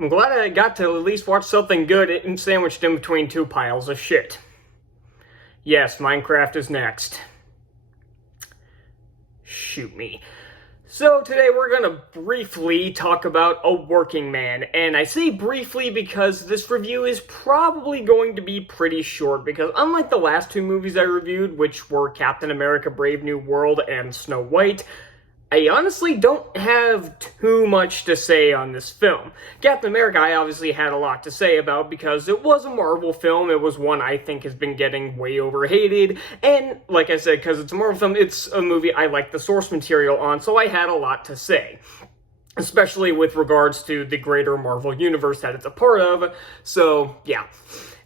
I'm glad I got to at least watch something good and sandwiched in between two piles of shit. Yes, Minecraft is next. Shoot me. So today we're going to briefly talk about A Working Man, and I say briefly because this review is probably going to be pretty short, because unlike the last two movies I reviewed, which were Captain America Brave New World and Snow White, I honestly don't have too much to say on this film. Captain America I obviously had a lot to say about because it was a Marvel film. It was one I think has been getting way overhated, and like I said, because it's a Marvel film, it's a movie I like the source material on, so I had a lot to say. Especially with regards to the greater Marvel universe that it's a part of, so yeah.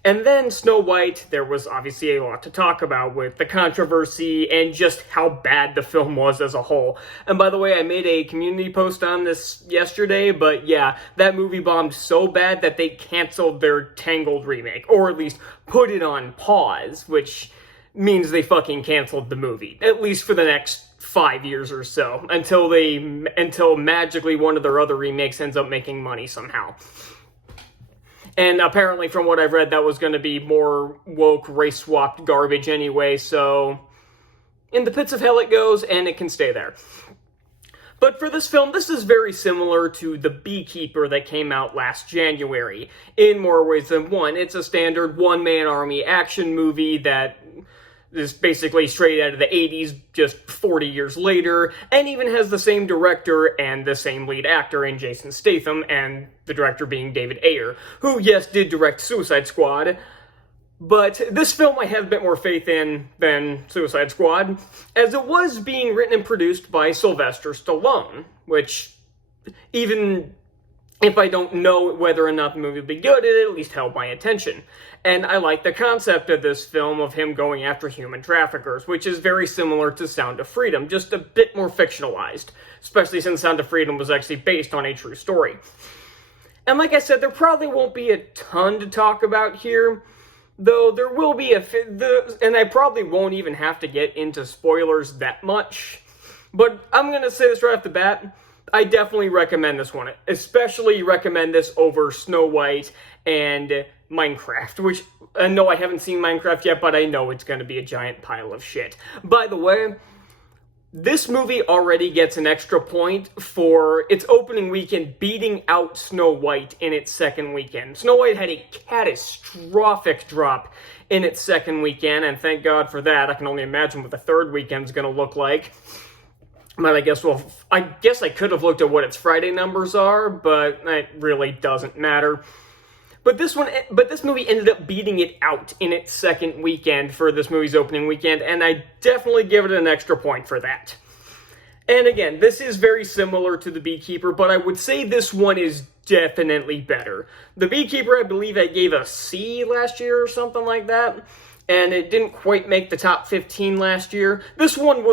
And then Snow White, there was obviously a lot to talk about with the controversy and just how bad the film was as a whole. And by the way, I made a community post on this yesterday, but yeah, that movie bombed so bad that they canceled their Tangled remake, or at least put it on pause, which means they fucking canceled the movie, at least for the next 5 years or so, until magically one of their other remakes ends up making money somehow. And apparently, from what I've read, that was going to be more woke, race-swapped garbage anyway, so in the pits of hell it goes, and it can stay there. But for this film, this is very similar to The Beekeeper that came out last January, in more ways than one. It's a standard one-man army action movie that is basically straight out of the 80s, just 40 years later, and even has the same director and the same lead actor in Jason Statham, and the director being David Ayer, who, yes, did direct Suicide Squad, but this film I have a bit more faith in than Suicide Squad, as it was being written and produced by Sylvester Stallone, which, even if I don't know whether or not the movie will be good, it at least held my attention. And I like the concept of this film of him going after human traffickers, which is very similar to Sound of Freedom, just a bit more fictionalized, especially since Sound of Freedom was actually based on a true story. And like I said, there probably won't be a ton to talk about here, though there will be and I probably won't even have to get into spoilers that much. But I'm going to say this right off the bat, I definitely recommend this one. Especially recommend this over Snow White and Minecraft, which, no, I haven't seen Minecraft yet, but I know it's going to be a giant pile of shit. By the way, this movie already gets an extra point for its opening weekend beating out Snow White in its second weekend. Snow White had a catastrophic drop in its second weekend, and thank God for that. I can only imagine what the third weekend's going to look like. But I guess I could have looked at what its Friday numbers are, but it really doesn't matter. But this movie ended up beating it out in its second weekend for this movie's opening weekend, and I definitely give it an extra point for that. And again, this is very similar to The Beekeeper, but I would say this one is definitely better. The Beekeeper, I believe I gave a C last year or something like that, and it didn't quite make the top 15 last year. This one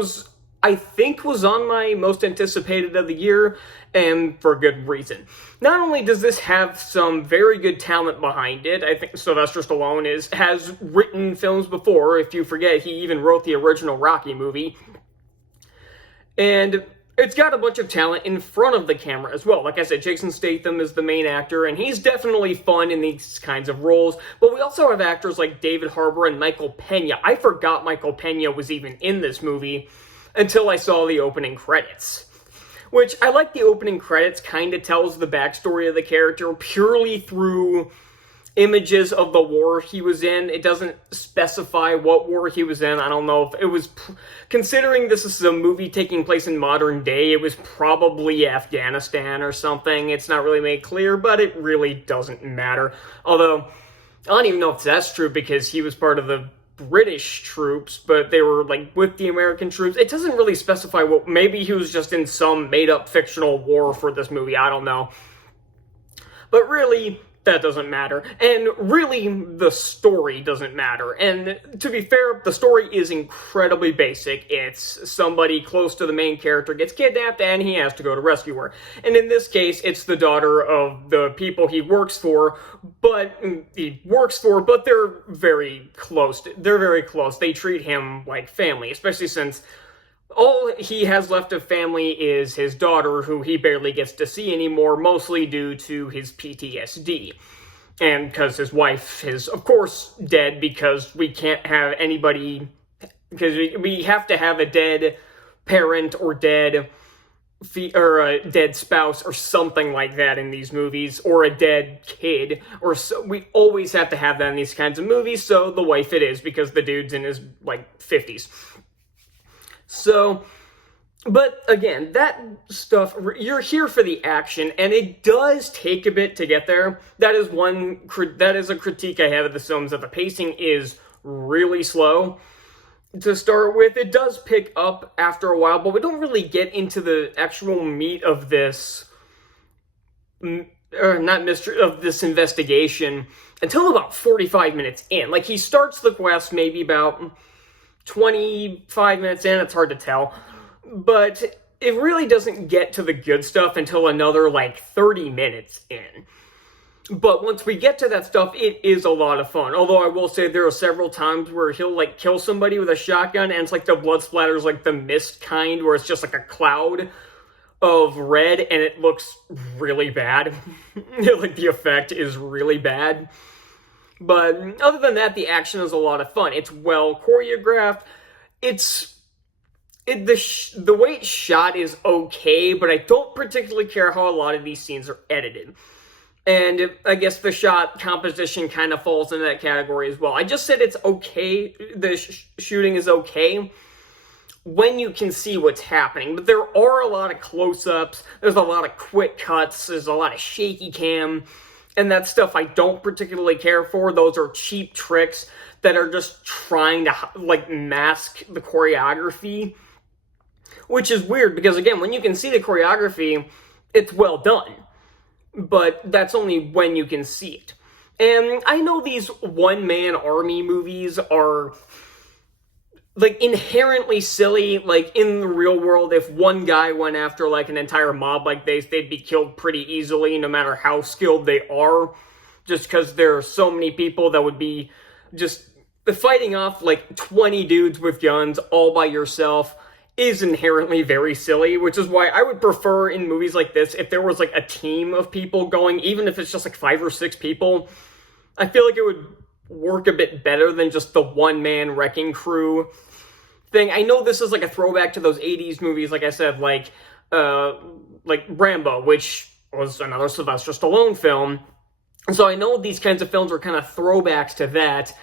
I think was on my most anticipated of the year, and for good reason. Not only does this have some very good talent behind it, I think Sylvester Stallone has written films before. If you forget, he even wrote the original Rocky movie. And it's got a bunch of talent in front of the camera as well. Like I said, Jason Statham is the main actor, and he's definitely fun in these kinds of roles. But we also have actors like David Harbour and Michael Pena. I forgot Michael Pena was even in this movie until I saw the opening credits. Which, I like the opening credits, kind of tells the backstory of the character purely through images of the war he was in. It doesn't specify what war he was in. I don't know if it was, considering this is a movie taking place in modern day, it was probably Afghanistan or something. It's not really made clear, but it really doesn't matter. Although, I don't even know if that's true because he was part of the British troops, but they were, like, with the American troops. It doesn't really specify what, maybe he was just in some made-up fictional war for this movie, I don't know. But really, that doesn't matter. And really, the story doesn't matter. And to be fair, the story is incredibly basic. It's somebody close to the main character gets kidnapped and he has to go to rescue her. And in this case, it's the daughter of the people he works for, but they're very close. They're very close. They treat him like family, especially since all he has left of family is his daughter, who he barely gets to see anymore, mostly due to his PTSD. And because his wife is, of course, dead, because we can't have anybody, because we have to have a dead parent or or a dead spouse or something like that in these movies, or a dead kid, or so. We always have to have that in these kinds of movies, so the wife it is, because the dude's in his, 50s. So, but again, that stuff, you're here for the action, and it does take a bit to get there. That is a critique I have of the films, that the pacing is really slow. To start with, it does pick up after a while, but we don't really get into the actual meat of this, or not mystery, of this investigation until about 45 minutes in. Like, he starts the quest maybe about 25 minutes in, it's hard to tell, but it really doesn't get to the good stuff until another, 30 minutes in. But once we get to that stuff, it is a lot of fun. Although I will say there are several times where he'll, kill somebody with a shotgun, and it's the blood splatters, the mist kind, where it's just, a cloud of red, and it looks really bad. The effect is really bad. But other than that, the action is a lot of fun. It's well choreographed. The way it's shot is okay, but I don't particularly care how a lot of these scenes are edited. And I guess the shot composition kind of falls into that category as well. I just said it's okay, the shooting is okay when you can see what's happening. But there are a lot of close-ups, there's a lot of quick cuts, there's a lot of shaky cam, and that stuff I don't particularly care for. Those are cheap tricks that are just trying to, mask the choreography. Which is weird, because again, when you can see the choreography, it's well done. But that's only when you can see it. And I know these one-man army movies are, inherently silly. In the real world, if one guy went after, an entire mob like this, they'd be killed pretty easily, no matter how skilled they are. Just because there are so many people that would be just fighting off, 20 dudes with guns all by yourself is inherently very silly, which is why I would prefer in movies like this if there was a team of people going, even if it's just 5 or 6 people. I feel like it would work a bit better than just the one-man wrecking crew thing. I know this is a throwback to those 80s movies, like I said, Rambo, which was another Sylvester Stallone film. And so I know these kinds of films are kind of throwbacks to that,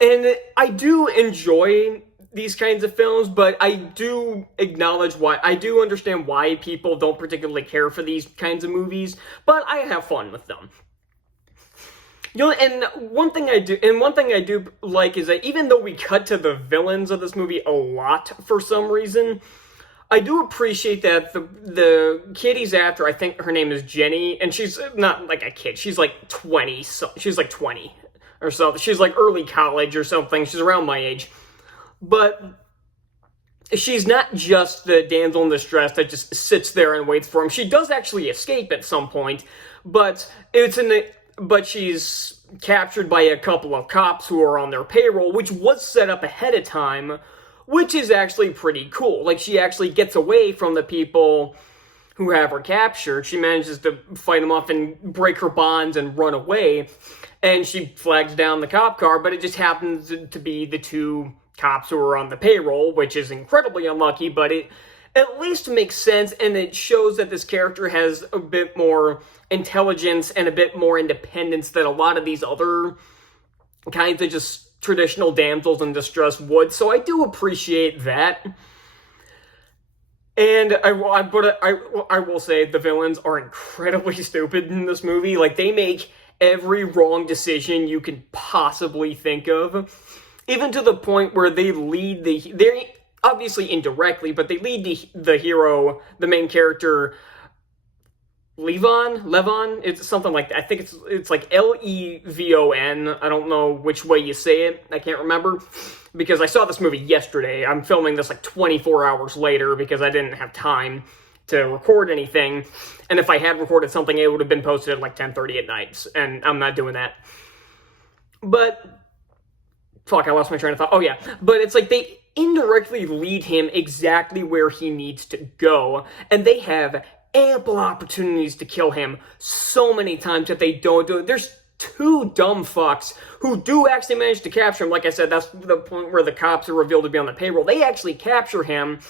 and I do enjoy these kinds of films, but I do understand why people don't particularly care for these kinds of movies, but I have fun with them. And one thing I do like is that even though we cut to the villains of this movie a lot for some reason, I do appreciate that the kid he's after, I think her name is Jenny, and she's not a kid, she's 20, so she's 20 or so, she's early college or something, she's around my age. But she's not just the damsel in distress that just sits there and waits for him. She does actually escape at some point, but she's captured by a couple of cops who are on their payroll, which was set up ahead of time, which is actually pretty cool. She actually gets away from the people who have her captured. She manages to fight them off and break her bonds and run away, and she flags down the cop car, but it just happens to be the 2 cops who are on the payroll, which is incredibly unlucky, but it at least makes sense, and it shows that this character has a bit more intelligence and a bit more independence than a lot of these other kinds of just traditional damsels in distress would, so I do appreciate that. And I will say the villains are incredibly stupid in this movie. They make every wrong decision you can possibly think of. Even to the point where they lead they're obviously indirectly, but they lead the hero, the main character, Levon, it's something like that. I think it's Levon. I don't know which way you say it. I can't remember, because I saw this movie yesterday. I'm filming this 24 hours later because I didn't have time to record anything. And if I had recorded something, it would have been posted at 10:30 at night, and I'm not doing that. But fuck, I lost my train of thought. Oh yeah, but it's indirectly lead him exactly where he needs to go, and they have ample opportunities to kill him so many times that they don't do it. There's two dumb fucks who do actually manage to capture him. Like I said, that's the point where the cops are revealed to be on the payroll. They actually capture him.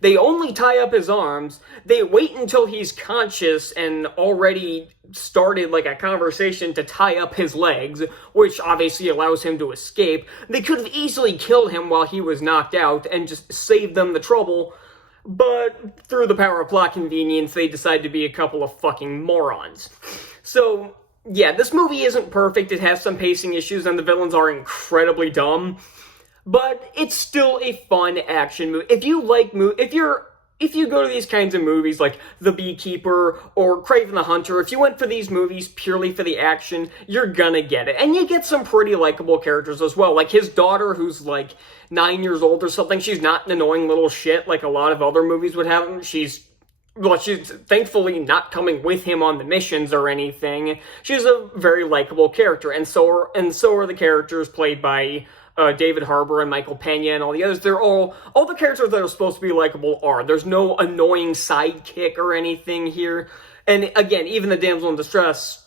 They only tie up his arms. They wait until he's conscious and already started like a conversation to tie up his legs, which obviously allows him to escape. They could have easily killed him while he was knocked out and just saved them the trouble, but through the power of plot convenience, they decide to be a couple of fucking morons. So, yeah, this movie isn't perfect. It has some pacing issues, and the villains are incredibly dumb. But it's still a fun action movie. If you like if you go to these kinds of movies like The Beekeeper or Kraven the Hunter, if you went for these movies purely for the action, you're gonna get it. And you get some pretty likable characters as well. Like his daughter, who's like 9 years old or something. She's not an annoying little shit like a lot of other movies would have. She's thankfully not coming with him on the missions or anything. She's a very likable character, and so are the characters played by David Harbour and Michael Pena and all the others. They're all the characters that are supposed to be likable are. There's no annoying sidekick or anything here. And again, even the damsel in distress,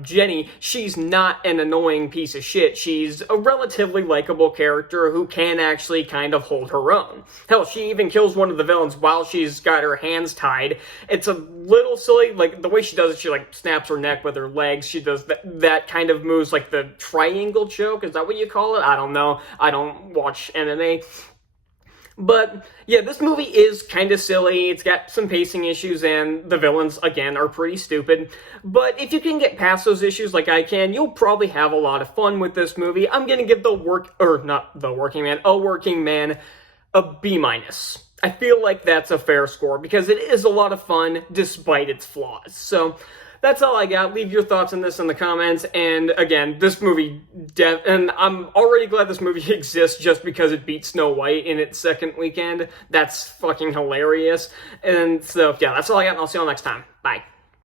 Jenny, she's not an annoying piece of shit. She's a relatively likable character who can actually kind of hold her own. Hell, she even kills one of the villains while she's got her hands tied. It's a little silly, like, the way she does it, she, like, snaps her neck with her legs. She does that kind of moves, like the triangle choke. Is that what you call it? I don't know. I don't watch MMA. But, yeah, this movie is kind of silly. It's got some pacing issues, and the villains, again, are pretty stupid. But if you can get past those issues like I can, you'll probably have a lot of fun with this movie. I'm gonna give A Working Man, a B-. I feel like that's a fair score, because it is a lot of fun, despite its flaws. So, that's all I got. Leave your thoughts on this in the comments. And again, this movie, and I'm already glad this movie exists just because it beat Snow White in its second weekend. That's fucking hilarious. And so, yeah, that's all I got, and I'll see you all next time. Bye.